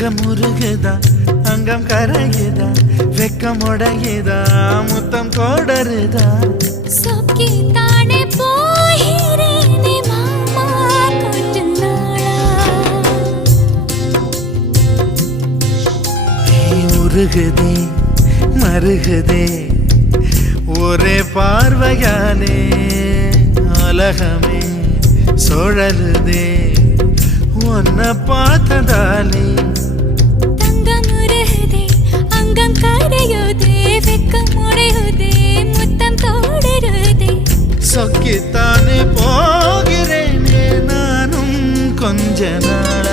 அங்கம் உருகுதா அங்கம் கரையுதா வெக்கம் உடையுதா முத்தம் கோடருதா? சொக்கி தானே போகிறேனே மாமா கொஞ்ச நாளா. நீ உருகுதே மருகுதே ஒரே பார்வையானே உலகமே சுழலுதே உன்னை பார்த்ததாலே 언제나